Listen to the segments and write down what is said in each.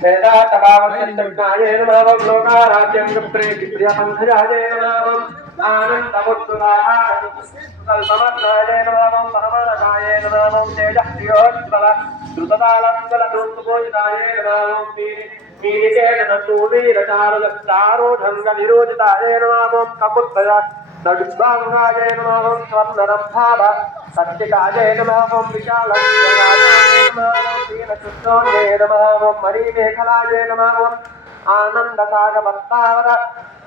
वेदा तवावसन्नाये नमः लोकाराज्यं प्रियपन्थयाये नमः आनन्दमुत्तुराः कल्पमग्नाये नमः परमानकाये नमः तेजस्योत्पल द्रुततालङ्कलदूतपूजिताये नमः मीलितेन नूनीरचारुदत्तारोढङ्गनिरोजिताये नमः कपुत्तय नडुद्वाङ्गाय नमः स्वर्णरम्भाव सत्यकाय नमः विशालज्ञाय नमः नीलकृष्णोन्ये नमः मणिमेखलाय नमः आनन्दसागरवत्तावर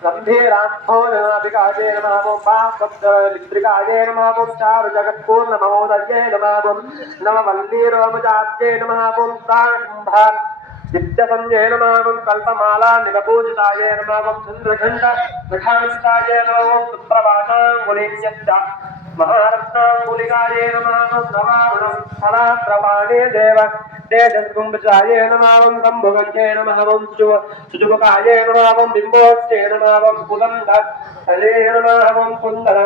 गम्भीराम्भोजनाभिकाय नमः बाहुभद्रलिद्रिकाय नमः चारुजगत्पूर्णमहोदये नमः नववल्लीरोमजात्ये नमः प्रारम्भा नित्यसंजय नमः कल्पमाला निलपूजिताय नमः चन्द्रघण्ट प्रधानताय नमः सुप्रभाताङ्गुलिन्यश्च महारत्नाङ्गुलिकाय नमः नवारुणं फलाद्रवाणे देव तेजस्कुम्भचाय नमः शम्भुगञ्जे नमः सुजुगकाय नमः बिम्बोच्चे नमः कुदन्ध हरे नमः कुन्दर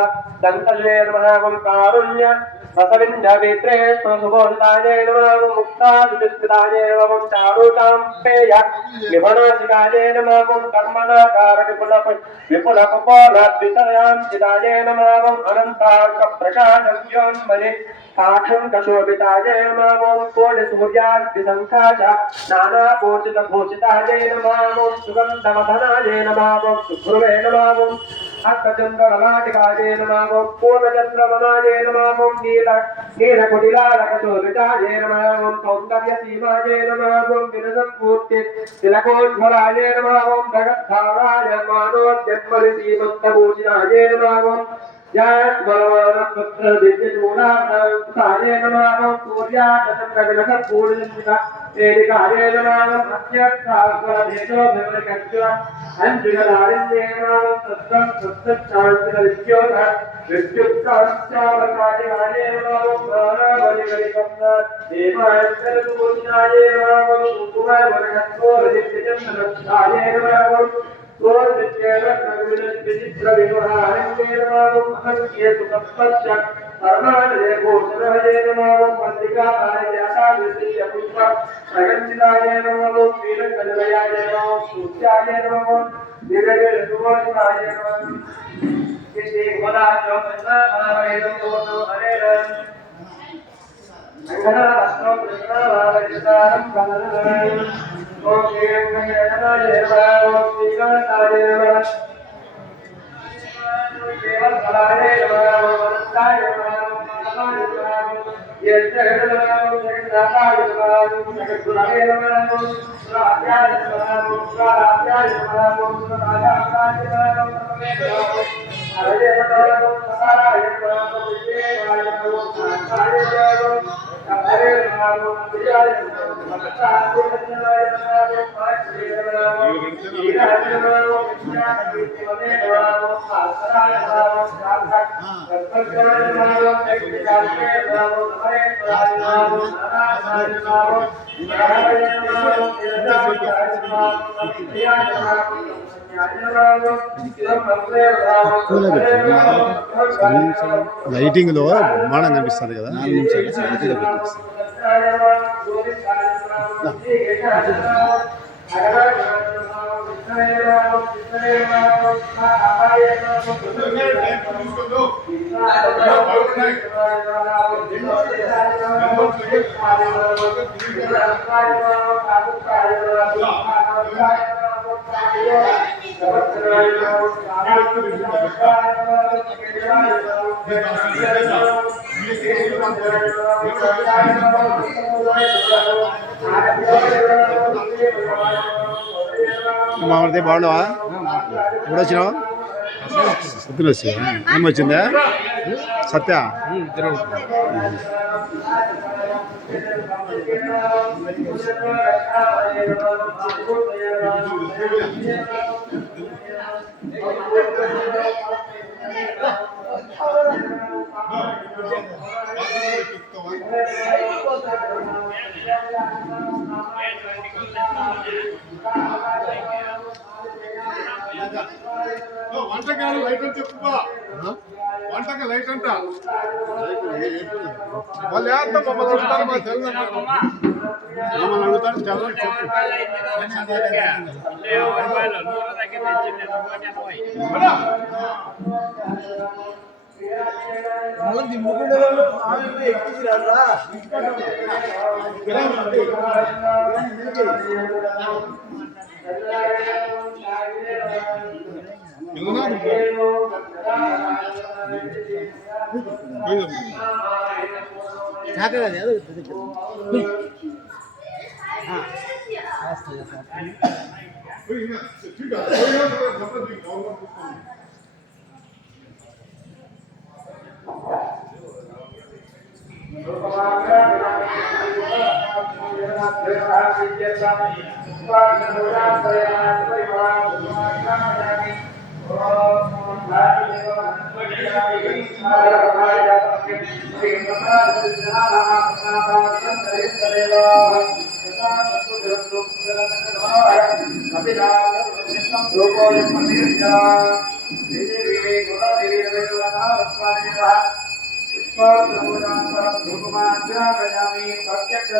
दन्तले नमः कारुण्य रसविन्ध्यवित्रे सुबोधाय नमः मुक्तादिस्मिताय नमः चारुचाम्पेय विभणासिकाय नमः कर्मणाकार विपुलकपोलद्वितयाञ्चिताय नमः अनन्तार्कप्रकाशव्योन्मने काठङ्कशोभिताय नमः कोटिसूर्याग्निसङ्काश नानापूजितभूषिताय नमः सुगन्धवदनाय नमः सुध्रुवे नमः अर्थचन्द्रवलाटिकाय नमः पूर्णचन्द्रवनाय नमः नीलकुटिलालकशोभिताय नमः सौन्दर्यसीमाय नमः विनसम्पूर्ति तिलकोज्ज्वलाय नमः जगद्धाराय मानोद्यन्मलिसीमन्तभूषिताय नमः दिव्यचूडाय नमः सूर्याचन्द्रविलसपूर्णिका एलिकाय नमः प्रत्यक्षास्वरधेशोभिमलिकस्य अंजुनधारिण्ये नमः सत्तं सत्सच्चान्तिरविद्योत विद्युत्काश्चावकार्याय नमः प्राणबलिकलिकं देवायन्तरपूजिताय नमः कुकुमवर्णस्वरदिव्यचन्द्रनक्षाय नमः లైటింగ్ లో బ్రహ్మాండంగా కనిపిస్తుంది కదా 4 నిమిషాలు మామూలుగా బాగున్నావా? ఎప్పుడు వచ్చినావు? పొద్దున వచ్చా? ఏమొచ్చిందా? సత్య ఇద్దరు ఉంటారు. వంటకాలు లైట్ అని చెప్పుకో వంటకి లైట్ అంట వాళ్ళు ఎంత మమ్మల్ని అడుగుతారు మాకు తెలియదు మమ్మల్ని అడుగుతారు తెల్లని చెప్పు प्रत्यक्ष